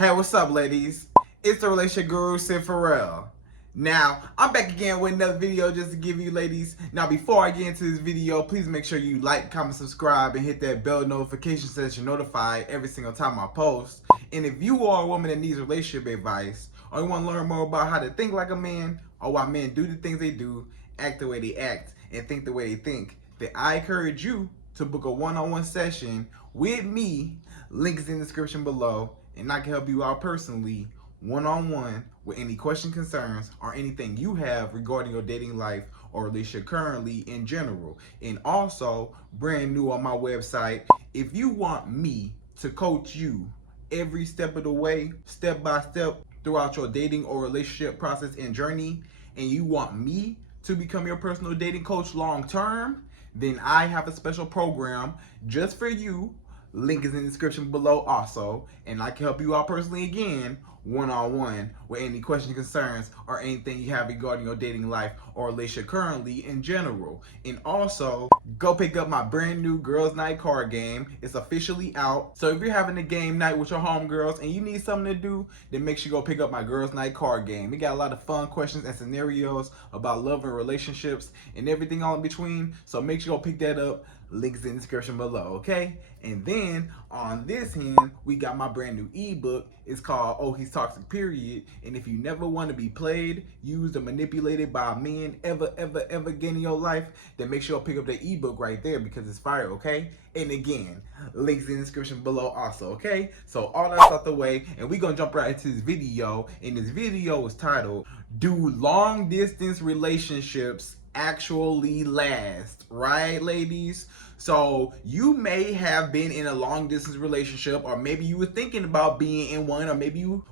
Hey, what's up, ladies? It's the relationship guru, Sydd Ferrell. Now, I'm back again with another video just to give you ladies. Now, before I get into this video, please make sure you like, comment, subscribe, and hit that bell notification so that you're notified every single time I post. And if you are a woman that needs relationship advice, or you want to learn more about how to think like a man, or why men do the things they do, act the way they act, and think the way they think, then I encourage you to book a one-on-one session with me. Link is in the description below, and I can help you out personally, one-on-one, with any question, concerns, or anything you have regarding your dating life or relationship currently in general. And also, brand new on my website, if you want me to coach you every step of the way, step by step, throughout your dating or relationship process and journey, and you want me to become your personal dating coach long term, then I have a special program just for you. Link is in the description below also, and I can help you out personally again, one-on-one, with any questions, concerns, or anything you have regarding your dating life or relationship currently in general. And also, go pick up my brand new Girls Night card game. It's officially out. So if you're having a game night with your homegirls and you need something to do, then make sure you go pick up my Girls Night card game. We got a lot of fun questions and scenarios about love and relationships and everything all in between. So make sure you go pick that up. Links in the description below, okay? And then on this hand, we got my brand new ebook. It's called Oh He's Toxic Period. And if you never want to be played, used, or manipulated by a man ever again in your life, then make sure you pick up the ebook right there because it's fire, okay? And again, links in the description below also, okay? So all that's out the way, and we're gonna jump right into this video. And this video is titled, Do Long Distance Relationships Actually Last? Right, ladies? So you may have been in a long distance relationship, or maybe you were thinking about being in one,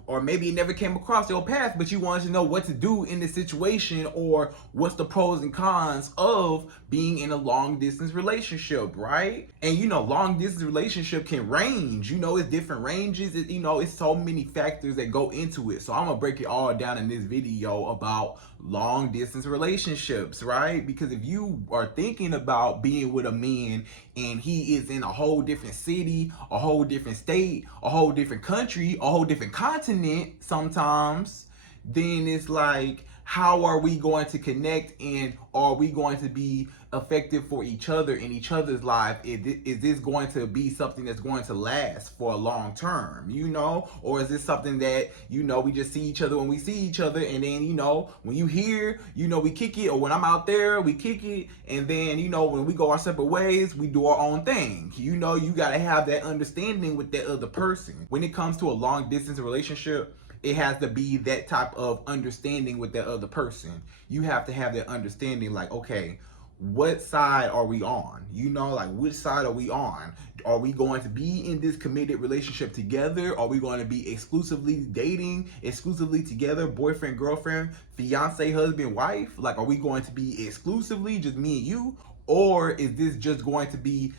or maybe it never came across your path, but you wanted to know what to do in this situation, or what's the pros and cons of being in a long distance relationship, right? And long distance relationship can range. It's different ranges. It's so many factors that go into it. So I'm gonna break it all down in this video about long distance relationships, right? Because if you are thinking about being with a man and he is in a whole different city, a whole different state, a whole different country, a whole different continent sometimes, then it's like, how are we going to connect, and are we going to be effective for each other in each other's life? Is this going to be something that's going to last for a long term, or is this something that, we just see each other when we see each other, and then, when you here, we kick it, or when I'm out there, we kick it, and then, when we go our separate ways, we do our own thing. You got to have that understanding with that other person. When it comes to a long distance relationship, it has to be that type of understanding with that other person. You have to have that understanding, like, okay, what side are we on? Which side are we on? Are we going to be in this committed relationship together? Are we going to be exclusively dating, exclusively together, boyfriend, girlfriend, fiance, husband, wife? Like, are we going to be exclusively just me and you? Or is this just going to be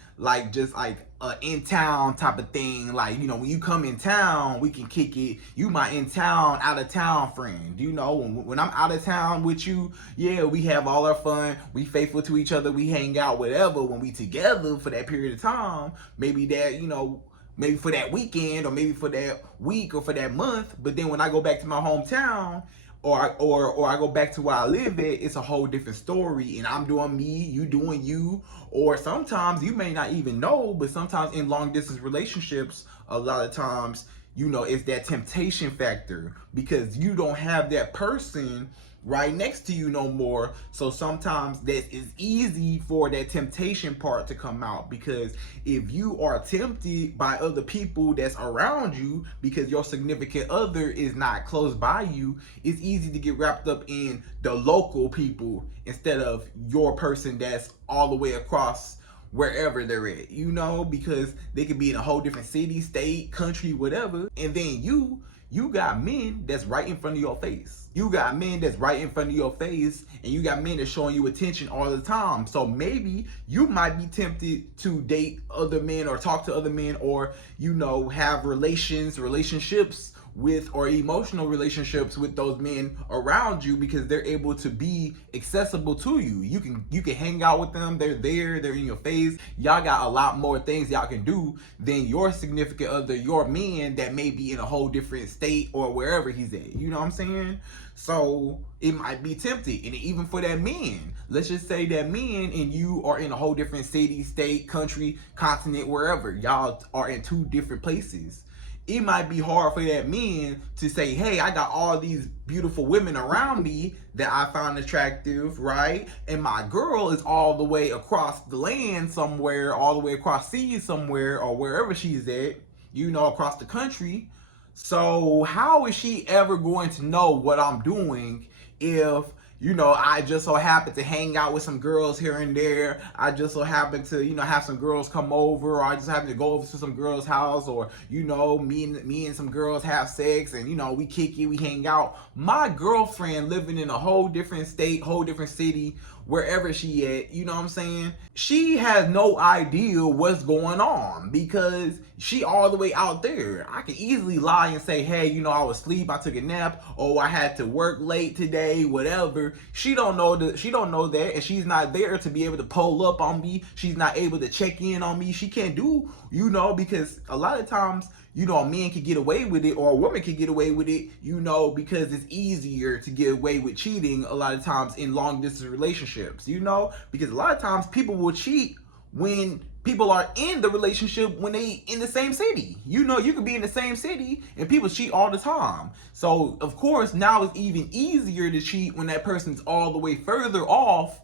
just like a in-town type of thing? Like, when you come in town, we can kick it. You my in-town, out-of-town friend. When I'm out of town with you, yeah, we have all our fun. We faithful to each other. We hang out, whatever. When we together for that period of time, maybe that, maybe for that weekend, or maybe for that week, or for that month. But then when I go back to my hometown, or I go back to where I live at, it's a whole different story, and I'm doing me, you doing you. Or sometimes you may not even know, but sometimes in long distance relationships, a lot of times, it's that temptation factor, because you don't have that person right next to you no more. So sometimes that is easy for that temptation part to come out, because if you are tempted by other people that's around you because your significant other is not close by you, it's easy to get wrapped up in the local people instead of your person that's all the way across wherever they're at, because they could be in a whole different city, state, country, whatever. And then you got men that's right in front of your face. You got men that's right in front of your face, and you got men that's showing you attention all the time. So maybe you might be tempted to date other men, or talk to other men, or have relationships with, or emotional relationships with those men around you, because they're able to be accessible to you. You can hang out with them. They're there. They're in your face. Y'all got a lot more things y'all can do than your significant other, your man that may be in a whole different state or wherever he's at. You know what I'm saying? So it might be tempting. And even for that man, let's just say that men and you are in a whole different city, state, country, continent, wherever. Y'all are in two different places. It might be hard for that man to say, hey, I got all these beautiful women around me that I found attractive, right? And my girl is all the way across the land somewhere, all the way across seas somewhere, or wherever she's at, you know, across the country. So how is she ever going to know what I'm doing if, you know, I just so happen to hang out with some girls here and there? I just so happen to, you know, have some girls come over, or I just happen to go over to some girl's house, or, you know, me and some girls have sex, and, you know, we kick it, we hang out. My girlfriend living in a whole different state, whole different city, wherever she at, you know what I'm saying? She has no idea what's going on because she all the way out there. I can easily lie and say, hey, you know, I was asleep, I took a nap, or I had to work late today, whatever. She don't know that, and she's not there to be able to pull up on me. She's not able to check in on me. She can't do, you know, because a lot of times, you know, a man can get away with it, or a woman can get away with it, you know, because it's easier to get away with cheating a lot of times in long distance relationships, you know, because a lot of times people will cheat when people are in the relationship, when they in the same city. You know, you could be in the same city and people cheat all the time. So of course now it's even easier to cheat when that person's all the way further off,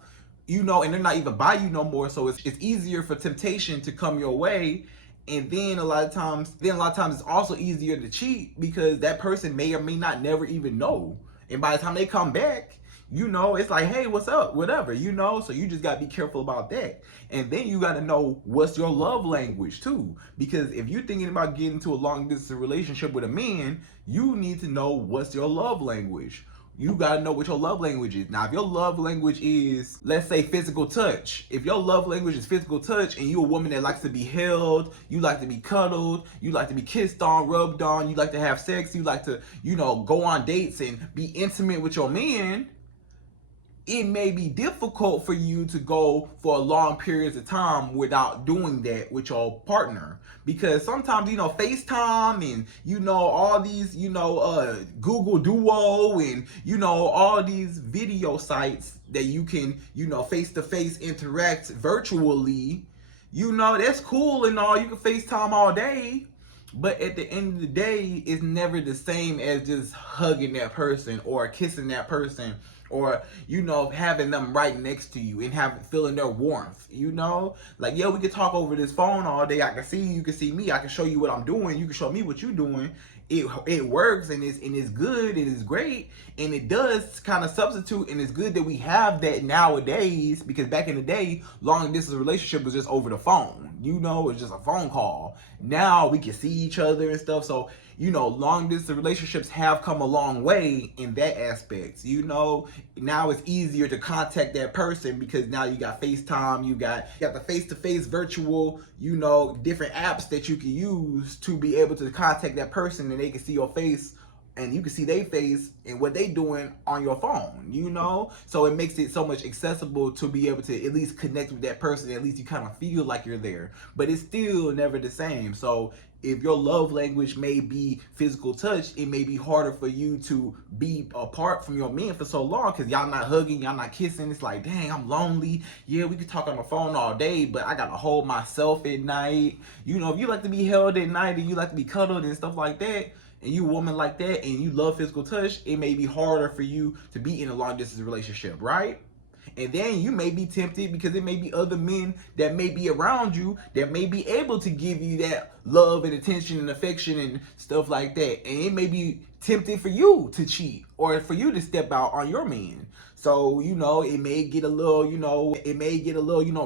you know, and they're not even by you no more. So it's easier for temptation to come your way. And then a lot of times it's also easier to cheat because that person may or may not never even know. And by the time they come back, you know, it's like, hey, what's up? Whatever, you know? So you just got to be careful about that. And then you got to know what's your love language too. Because if you're thinking about getting into a long distance relationship with a man, you need to know what's your love language. You gotta know what your love language is. Now, if your love language is, let's say, physical touch. If your love language is physical touch and you're a woman that likes to be held, you like to be cuddled, you like to be kissed on, rubbed on, you like to have sex, you like to, you know, go on dates and be intimate with your man, it may be difficult for you to go for long periods of time without doing that with your partner. Because sometimes, you know, FaceTime and, you know, all these, you know, Google Duo and, you know, all these video sites that you can, you know, face-to-face interact virtually, you know, that's cool and all. You can FaceTime all day. But at the end of the day, it's never the same as just hugging that person or kissing that person, or, you know, having them right next to you and feeling their warmth, you know? Like, yeah, we can talk over this phone all day. I can see you, can see me. I can show you what I'm doing. You can show me what you're doing. It works, and it's good, and it's great, and it does kind of substitute, and it's good that we have that nowadays, because back in the day, long distance relationship was just over the phone, you know, it's just a phone call. Now we can see each other and stuff, so, you know, long distance relationships have come a long way in that aspect, you know. Now it's easier to contact that person because now you got FaceTime, you got the face-to-face virtual, you know, different apps that you can use to be able to contact that person, and they can see your face and you can see their face and what they doing on your phone, you know? So it makes it so much accessible to be able to at least connect with that person. At least you kind of feel like you're there, but it's still never the same. So if your love language may be physical touch, it may be harder for you to be apart from your man for so long because y'all not hugging, y'all not kissing. It's like, dang, I'm lonely. Yeah, we could talk on the phone all day, but I gotta hold myself at night. You know, if you like to be held at night and you like to be cuddled and stuff like that, and you a woman like that and you love physical touch, it may be harder for you to be in a long distance relationship, right? And then you may be tempted because there may be other men that may be around you that may be able to give you that love and attention and affection and stuff like that. And it may be tempted for you to cheat or for you to step out on your man. So, you know, it may get a little,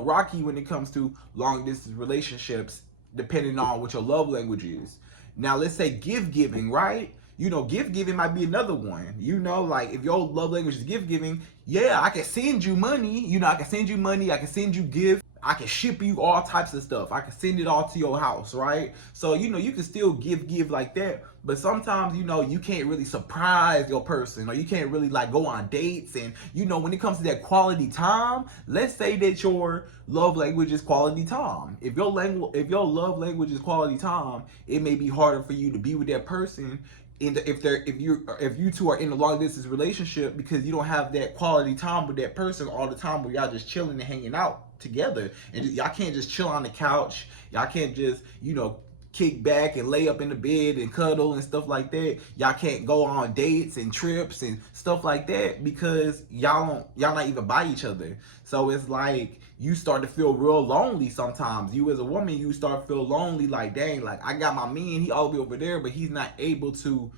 rocky when it comes to long distance relationships, depending on what your love language is. Now, let's say gift giving, right? You know, gift giving might be another one. You know, like if your love language is gift giving, yeah, I can send you money. You know, I can send you money. I can send you gifts. I can ship you all types of stuff. I can send it all to your house, right? So, you know, you can still give like that. But sometimes, you know, you can't really surprise your person, or you can't really like go on dates. And, you know, when it comes to that quality time, let's say that your love language is quality time. If your love language is quality time, it may be harder for you to be with that person if you two are in a long distance relationship, because you don't have that quality time with that person all the time, where y'all just chilling and hanging out together, and y'all can't just chill on the couch. Y'all can't just, you know, kick back and lay up in the bed and cuddle and stuff like that. Y'all can't go on dates and trips and stuff like that, because y'all not even by each other. So it's like you start to feel real lonely sometimes. You as a woman, you start to feel lonely, like, dang, like I got my man, he all the way over there, but he's not able to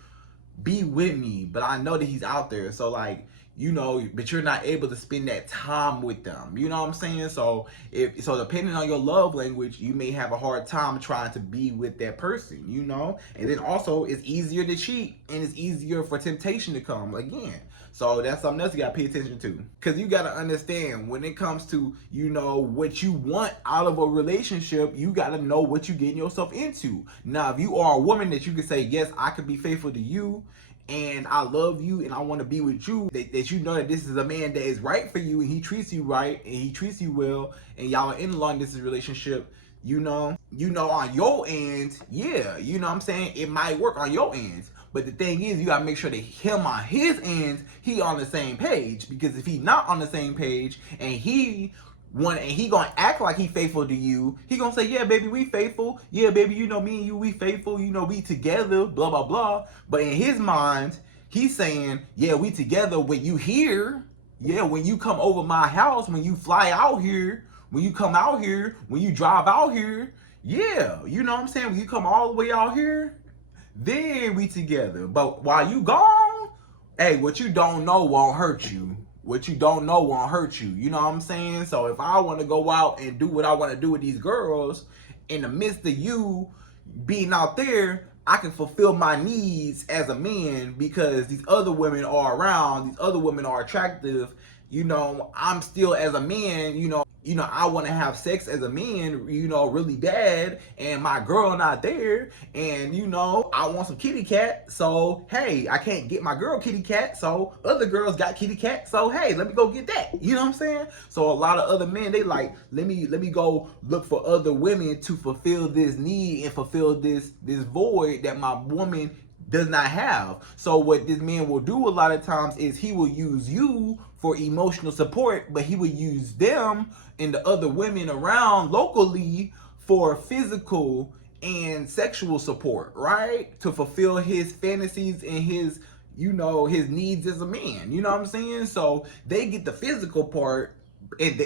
be with me, but I know that he's out there. So like, you know, but you're not able to spend that time with them. You know what I'm saying? So depending on your love language, you may have a hard time trying to be with that person, you know? And then also, it's easier to cheat, and it's easier for temptation to come again. So that's something else you gotta pay attention to. Cause you gotta understand, when it comes to, you know, what you want out of a relationship, you gotta know what you're getting yourself into. Now, if you are a woman that you can say, yes, I could be faithful to you, and I love you, and I want to be with you, that you know that this is a man that is right for you, and he treats you right, and he treats you well, and y'all are in a long distance relationship, you know on your end, yeah, you know what I'm saying, it might work on your ends. But the thing is, you gotta make sure that him on his ends, he on the same page. Because if he not on the same page, and he gonna act like he faithful to you, he gonna say, yeah, baby, we faithful. Yeah, baby, you know, me and you, we faithful. You know, we together, blah, blah, blah. But in his mind, he's saying, yeah, we together when you here. Yeah, when you come over my house, when you fly out here, when you come out here, when you drive out here. Yeah, you know what I'm saying? When you come all the way out here, then we together. But while you gone, hey, what you don't know won't hurt you. What you don't know won't hurt you. You know what I'm saying? So if I want to go out and do what I want to do with these girls, in the midst of you being out there, I can fulfill my needs as a man, because these other women are around, these other women are attractive. You know, I'm still, as a man, I want to have sex as a man, really bad, and my girl not there, and I want some kitty cat. So hey, I can't get my girl kitty cat, so other girls got kitty cat. So hey, let me go get that. You know what I'm saying? So a lot of other men, they like, let me go look for other women to fulfill this need and fulfill this void that my woman does not have. So what this man will do a lot of times is he will use you for emotional support, but he will use them and the other women around locally for physical and sexual support, right? To fulfill his fantasies and his needs as a man. You know what I'm saying? So they get the physical part,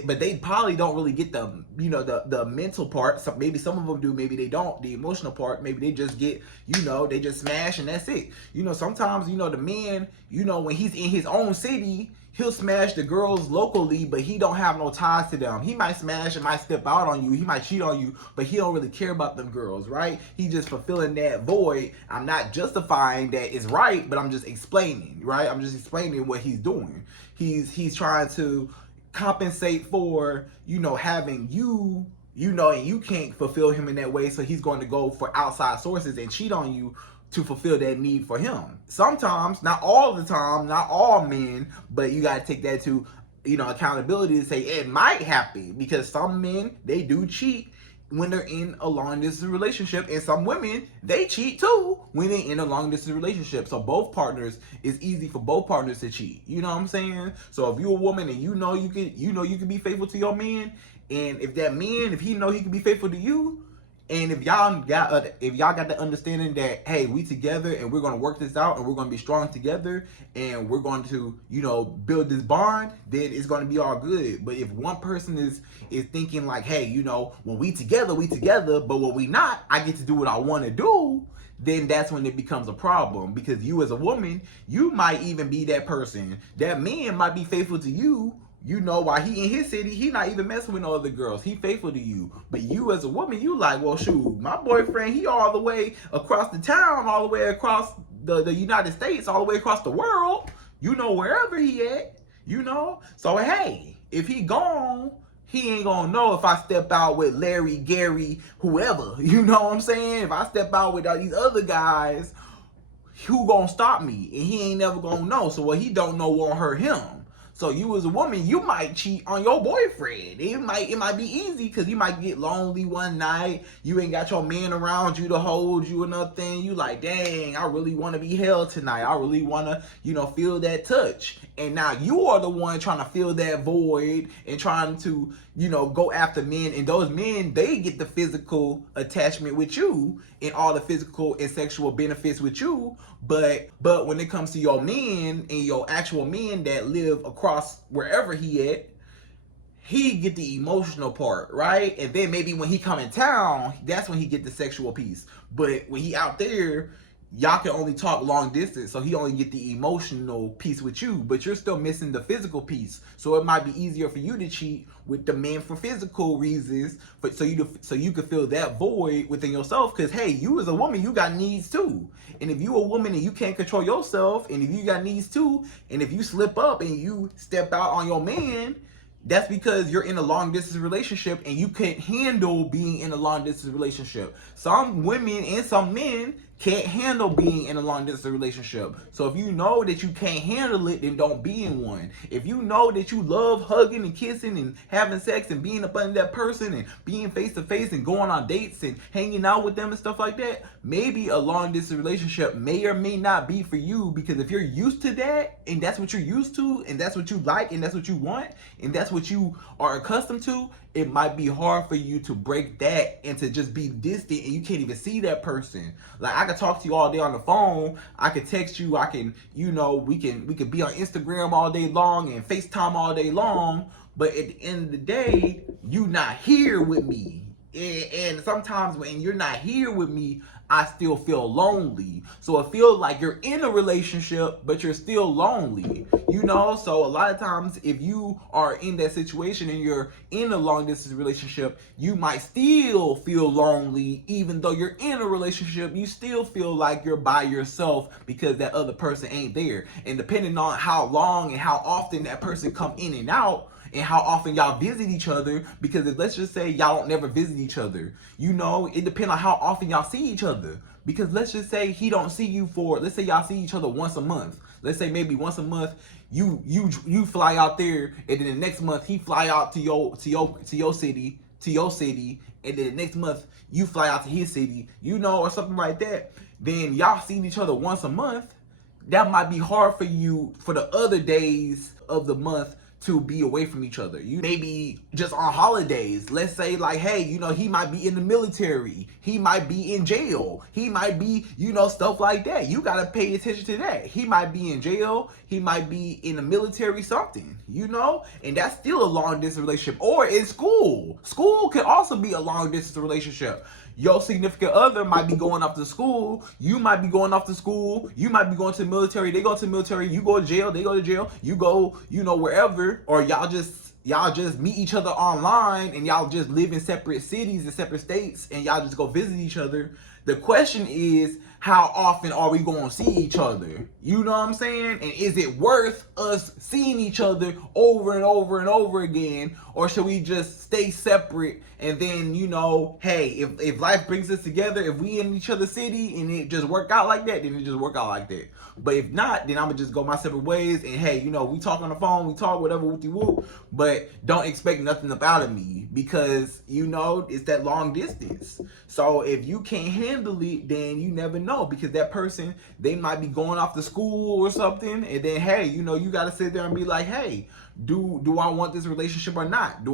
but they probably don't really get the mental part. So maybe some of them do, maybe they don't. The emotional part, maybe they just get, they just smash and that's it. Sometimes, the man, when he's in his own city, he'll smash the girls locally, but he don't have no ties to them. He might smash and might step out on you. He might cheat on you, but he don't really care about them girls, right? He just fulfilling that void. I'm not justifying that it's right, but I'm just explaining, right? I'm just explaining what he's doing. He's trying to compensate for, having you, and you can't fulfill him in that way. So he's going to go for outside sources and cheat on you to fulfill that need for him. Sometimes, not all the time, not all men, but you got to take that to, accountability to say it might happen, because some men, they do cheat when they're in a long distance relationship, and some women, they cheat too when they're in a long distance relationship. So both partners, it's easy for both partners to cheat. You know what I'm saying? So if you're a woman and you can be faithful to your man, and if that man, if he know he can be faithful to you, and if y'all got the understanding that, hey, we together and we're gonna work this out and we're gonna be strong together and we're going to, build this bond, then it's gonna be all good. But if one person is thinking like, hey, when we together, but when we not, I get to do what I want to do, then that's when it becomes a problem. Because you as a woman, you might even be that person. That man might be faithful to you. While he in his city, he not even messing with no other girls. He faithful to you. But you as a woman, you like, well, shoot, my boyfriend, he all the way across the town, all the way across the United States, all the way across the world, wherever he at, So, hey, if he gone, He ain't gonna know if I step out with Larry, Gary, whoever. You know what I'm saying? If I step out with all these other guys, who gonna stop me? And he ain't never gonna know. So what he don't know won't hurt him. So you as a woman, you might cheat on your boyfriend. It might be easy because you might get lonely one night. You ain't got your man around you to hold you or nothing. You like, dang, I really want to be held tonight. I really want to, feel that touch. And now you are the one trying to fill that void and trying to, go after men. And those men, they get the physical attachment with you and all the physical and sexual benefits with you. But when it comes to your men and your actual men that live across wherever he at, he get the emotional part, right? And then maybe when he come in town, that's when he get the sexual piece. But when he out there, y'all can only talk long distance, so he only get the emotional piece with you, but you're still missing the physical piece. So it might be easier for you to cheat with the man for physical reasons, but so you could fill that void within yourself. Because hey, you as a woman, you got needs too. And if you a woman and you can't control yourself, and if you got needs too, and if you slip up and you step out on your man, that's because you're in a long distance relationship and you can't handle being in a long distance relationship. Some women and some men can't handle being in a long distance relationship. So if you know that you can't handle it, then don't be in one. If you know that you love hugging and kissing and having sex and being up under that person and being face to face and going on dates and hanging out with them and stuff like that, maybe a long distance relationship may or may not be for you. Because if you're used to that and that's what you're used to and that's what you like and that's what you want and that's what you are accustomed to, it might be hard for you to break that and to just be distant and you can't even see that person. Like, I could talk to you all day on the phone, I could text you, I can, we could be on Instagram all day long and FaceTime all day long, but at the end of the day, you not here with me. And sometimes when you're not here with me, I still feel lonely. So it feels like you're in a relationship, but you're still lonely. So a lot of times if you are in that situation and you're in a long distance relationship, you might still feel lonely. Even though you're in a relationship, you still feel like you're by yourself because that other person ain't there. And depending on how long and how often that person come in and out, and how often y'all visit each other, because if, let's just say y'all don't never visit each other, it depends on how often y'all see each other. Because let's just say he don't see you let's say y'all see each other once a month. Let's say maybe once a month you fly out there, and then the next month he fly out to your city, and then the next month you fly out to his city, or something like that. Then y'all seeing each other once a month. That might be hard for you for the other days of the month to be away from each other. You maybe just on holidays, let's say like, hey, he might be in the military, he might be in jail, he might be, stuff like that. You gotta pay attention to that. He might be in jail, he might be in the military, something, and that's still a long distance relationship. Or in school. School can also be a long distance relationship. Your significant other might be going off to school. You might be going off to school. You might be going to the military. They go to the military. You go to jail. They go to jail. You go, wherever. Or y'all just meet each other online and y'all just live in separate cities and separate states and y'all just go visit each other. The question is, how often are we going to see each other? You know what I'm saying? And is it worth us seeing each other over and over and over again? Or should we just stay separate and then, hey, if life brings us together, if we in each other's city and it just work out like that, then it just work out like that. But if not, then I'm going to just go my separate ways. And hey, we talk on the phone, we talk whatever, whoop-de-whoop, but don't expect nothing up out of me because, it's that long distance. So if you can't handle it, then you never know, because that person, they might be going off to school or something. And then, hey, you got to sit there and be like, hey, do I want this relationship or not?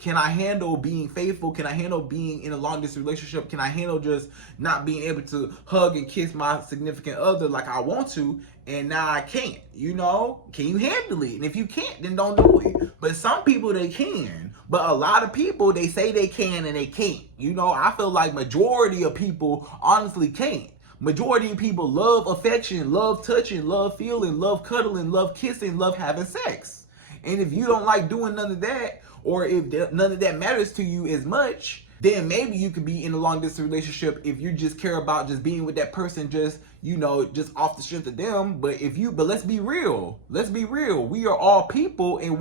Can I handle being faithful? Can I handle being in a long distance relationship? Can I handle just not being able to hug and kiss my significant other like I want to, and now I can't? Can you handle it? And if you can't, then don't do it. But some people, they can. But a lot of people, they say they can and they can't. I feel like majority of people honestly can't. Majority of people love affection, love touching, love feeling, love cuddling, love kissing, love having sex. And if you don't like doing none of that, or if none of that matters to you as much, then maybe you could be in a long distance relationship if you just care about just being with that person, just off the strength of them. But let's be real. We are all people, and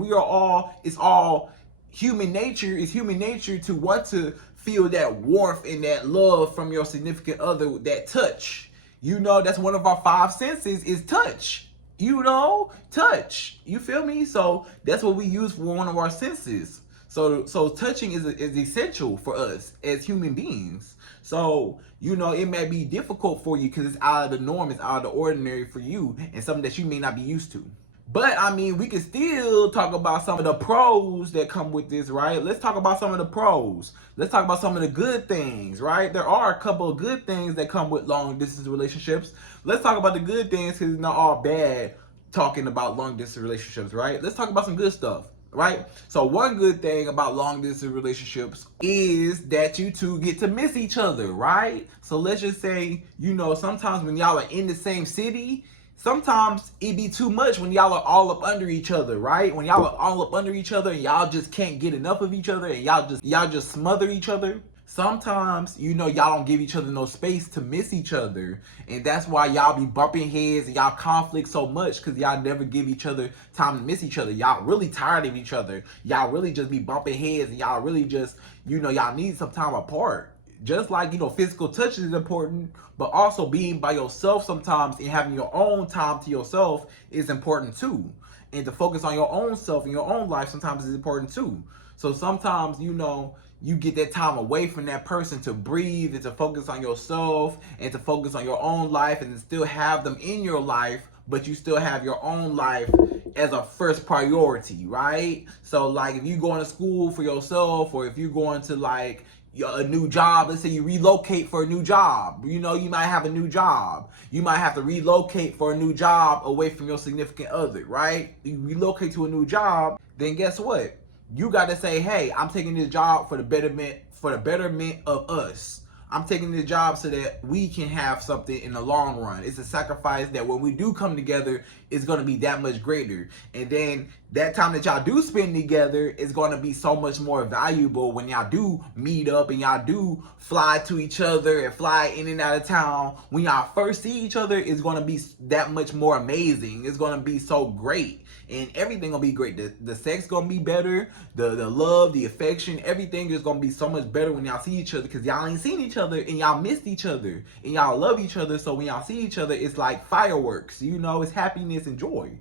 it's all human nature to want to feel that warmth and that love from your significant other, that touch. You know, that's one of our five senses is touch. You know, touch. You feel me? So that's what we use for one of our senses. So touching is essential for us as human beings. So, you know, it may be difficult for you because it's out of the norm, it's out of the ordinary for you, and something that you may not be used to. But I mean, we can still talk about some of the pros that come with this, right? Let's talk about some of the pros. Let's talk about some of the good things, right? There are a couple of good things that come with long distance relationships. Let's talk about the good things because it's not all bad talking about long distance relationships, right? Let's talk about some good stuff, right? So one good thing about long distance relationships is that you two get to miss each other, right? So let's just say, you know, sometimes when y'all are in the same city, sometimes it be too much when y'all are all up under each other, right? When y'all are all up under each other and y'all just can't get enough of each other and y'all just smother each other. Sometimes, you know, y'all don't give each other no space to miss each other. And that's why y'all be bumping heads and y'all conflict so much because y'all never give each other time to miss each other. Y'all really tired of each other. Y'all really just be bumping heads and y'all really just, you know, y'all need some time apart. Just like, you know, physical touch is important, but also being by yourself sometimes and having your own time to yourself is important too. And to focus on your own self and your own life sometimes is important too. So sometimes, you know, you get that time away from that person to breathe and to focus on yourself and to focus on your own life and to still have them in your life, but you still have your own life as a first priority, right? So like if you going to school for yourself, or if you're going to like a new job, let's say you relocate for a new job, you know, you might have a new job, you might have to relocate for a new job away from your significant other, right? You relocate to a new job, then guess what? You got to say, hey, I'm taking this job for the betterment of us. I'm taking this job so that we can have something in the long run. It's a sacrifice that when we do come together, it's going to be that much greater. And then that time that y'all do spend together is going to be so much more valuable when y'all do meet up and y'all do fly to each other and fly in and out of town. When y'all first see each other, it's going to be that much more amazing. It's going to be so great. And everything gonna be great. The sex gonna be better. The love, the affection, everything is gonna be so much better when y'all see each other, because y'all ain't seen each other and y'all missed each other and y'all love each other. So when y'all see each other, it's like fireworks. You know, it's happiness and joy.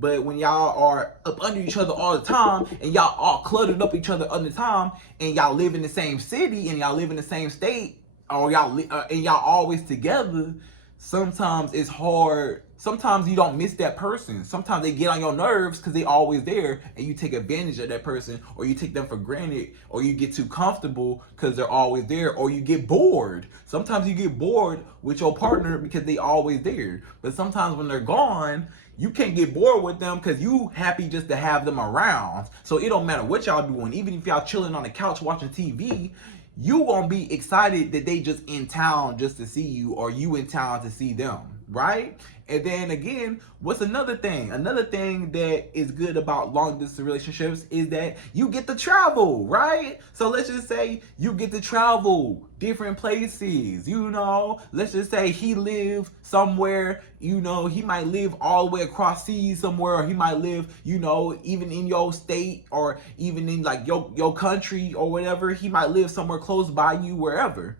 But when y'all are up under each other all the time and y'all all cluttered up each other all the time and y'all live in the same city and y'all live in the same state, or and y'all always together, sometimes it's hard. Sometimes you don't miss that person. Sometimes they get on your nerves because they always there and you take advantage of that person, or you take them for granted, or you get too comfortable because they're always there, or you get bored. Sometimes you get bored with your partner because they always there. But sometimes when they're gone, you can't get bored with them because you happy just to have them around. So it don't matter what y'all doing. Even if y'all chilling on the couch watching TV, you won't be excited that they just in town just to see you, or you in town to see them, right? And then again, what's another thing? Another thing that is good about long distance relationships is that you get to travel, right? So let's just say you get to travel different places, you know. Let's just say he lives somewhere, you know, he might live all the way across seas somewhere, or he might live, you know, even in your state, or even in like your country or whatever. He might live somewhere close by you, wherever.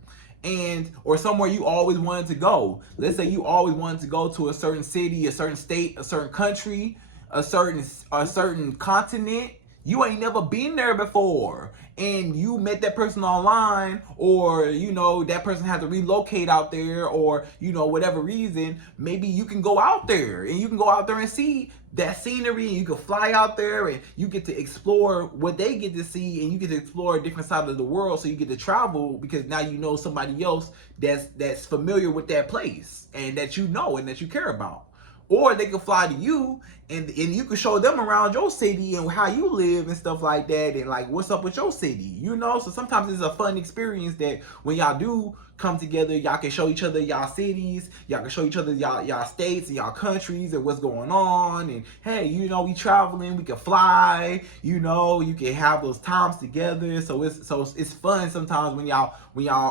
Or somewhere you always wanted to go. Let's say you always wanted to go to a certain city, a certain state, a certain country, a certain continent. You ain't never been there before, and you met that person online, or you know that person had to relocate out there, or you know whatever reason. Maybe you can go out there and you can go out there and see that scenery, and you can fly out there and you get to explore what they get to see, and you get to explore a different side of the world. So you get to travel because now you know somebody else that's familiar with that place and that you know and that you care about. Or they can fly to you and you can show them around your city and how you live and stuff like that, and like what's up with your city, you know. So sometimes it's a fun experience that when y'all do come together. Y'all can show each other y'all cities. Y'all can show each other y'all states and y'all countries and what's going on. And hey, you know, we traveling, we can fly. You know, you can have those times together. So it's fun sometimes when y'all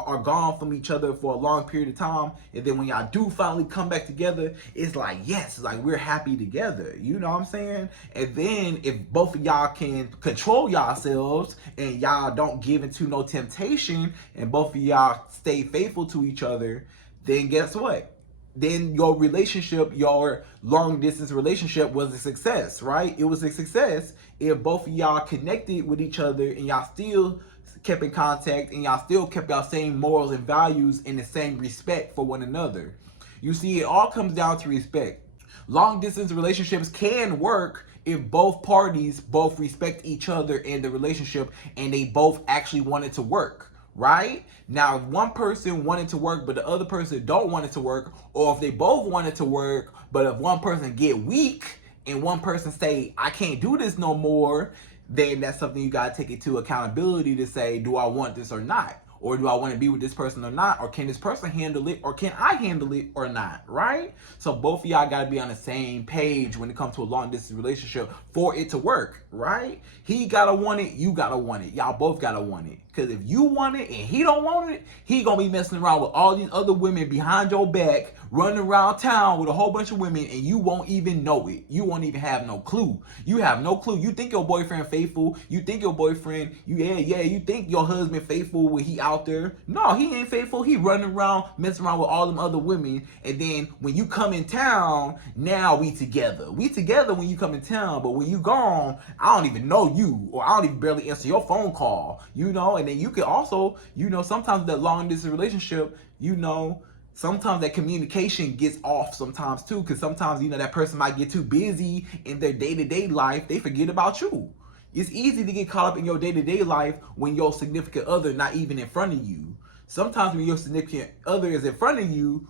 are gone from each other for a long period of time, and then when y'all do finally come back together, it's like, yes, like we're happy together. You know what I'm saying? And then if both of y'all can control yourselves and y'all don't give into no temptation, and both of y'all stay faithful to each other, then guess what? Then your relationship, your long distance relationship was a success, right? It was a success if both of y'all connected with each other and y'all still kept in contact and y'all still kept y'all same morals and values and the same respect for one another. You see, it all comes down to respect. Long distance relationships can work if both parties both respect each other in the relationship and they both actually want it to work, right? Now, if one person wanted to work but the other person don't want it to work, or if they both want it to work but if one person get weak and one person say, I can't do this no more, then that's something you gotta take into accountability to say, do I want this or not? Or do I want to be with this person or not? Or can this person handle it? Or can I handle it or not? Right? So both of y'all got to be on the same page when it comes to a long distance relationship for it to work. Right? He got to want it. You got to want it. Y'all both got to want it. Because if you want it and he don't want it, he going to be messing around with all these other women behind your back, running around town with a whole bunch of women, and you won't even know it. You won't even have no clue. You have no clue. You think your boyfriend faithful. You think your boyfriend, you think your husband faithful when he out there. No, he ain't faithful. He running around, messing around with all them other women. And then when you come in town, now we together. We together when you come in town, but when you gone, I don't even know you, or I don't even barely answer your phone call, you know. And then you can also, you know, sometimes that long distance relationship, you know, sometimes that communication gets off sometimes too, because sometimes, you know, that person might get too busy in their day-to-day life, they forget about you. It's easy to get caught up in your day-to-day life when your significant other not even in front of you. Sometimes when your significant other is in front of you,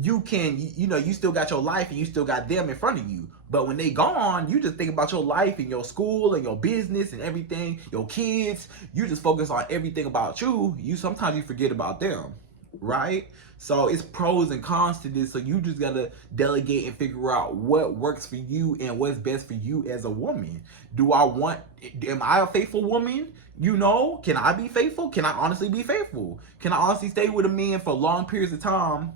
you can, you know, you still got your life and you still got them in front of you. But when they gone, you just think about your life and your school and your business and everything, your kids. You just focus on everything about you. Sometimes you forget about them, right? So it's pros and cons to this. So you just gotta delegate and figure out what works for you and what's best for you as a woman. Am I a faithful woman? You know, can I be faithful? Can I honestly be faithful? Can I honestly stay with a man for long periods of time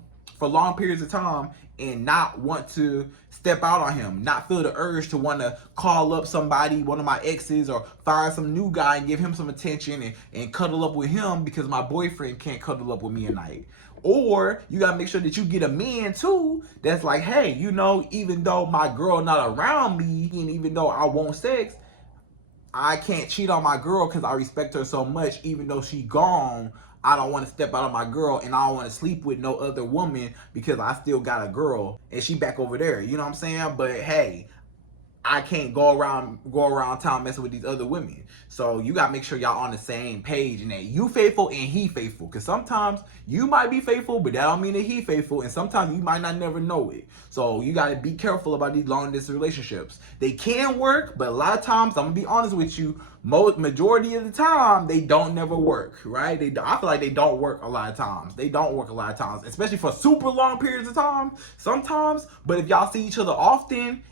and not want to step out on him, not feel the urge to want to call up somebody, one of my exes, or find some new guy and give him some attention and cuddle up with him because my boyfriend can't cuddle up with me at night? Or you gotta make sure that you get a man too that's like, hey, you know, even though my girl not around me and even though I want sex, I can't cheat on my girl because I respect her so much. Even though she gone, I don't want to step out on my girl, and I don't want to sleep with no other woman because I still got a girl and she back over there. You know what I'm saying? But hey, I can't go around town messing with these other women. So you gotta make sure y'all on the same page and that you faithful and he faithful. Cause sometimes you might be faithful, but that don't mean that he faithful. And sometimes you might not never know it. So you gotta be careful about these long distance relationships. They can work, but a lot of times, I'm gonna be honest with you, majority of the time, they don't never work, right? I feel like they don't work a lot of times. They don't work a lot of times, especially for super long periods of time sometimes. But if y'all see each other often,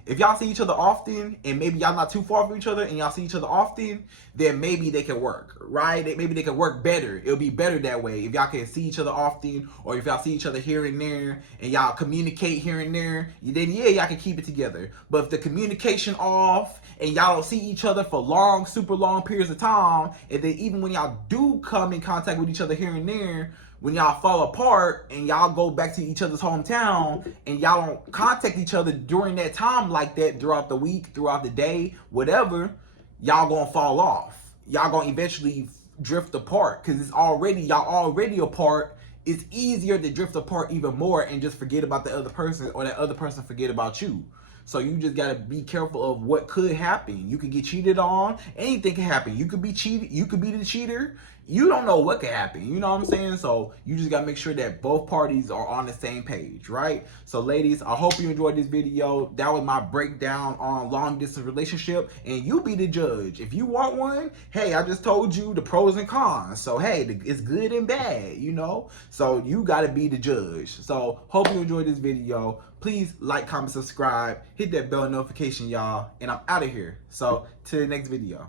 and maybe y'all not too far from each other and y'all see each other often, then maybe they can work, right? Maybe they can work better. It'll be better that way if y'all can see each other often, or if y'all see each other here and there and y'all communicate here and there, then yeah, y'all can keep it together. But if the communication off and y'all don't see each other for super long periods of time, and then even when y'all do come in contact with each other here and there, when y'all fall apart and y'all go back to each other's hometown and y'all don't contact each other during that time like that, throughout the week, throughout the day, whatever, y'all gonna fall off. Y'all gonna eventually drift apart because y'all already apart. It's easier to drift apart even more and just forget about the other person, or that other person forget about you. So you just gotta be careful of what could happen. You could get cheated on. Anything can happen. You could be cheated. You could be the cheater. You don't know what could happen. You know what I'm saying? So you just gotta make sure that both parties are on the same page, right? So ladies, I hope you enjoyed this video. That was my breakdown on long distance relationship, and you be the judge. If you want one, hey, I just told you the pros and cons. So hey, it's good and bad, you know? So you gotta be the judge. So hope you enjoyed this video. Please like, comment, subscribe, hit that bell notification, y'all, and I'm out of here. So till the next video.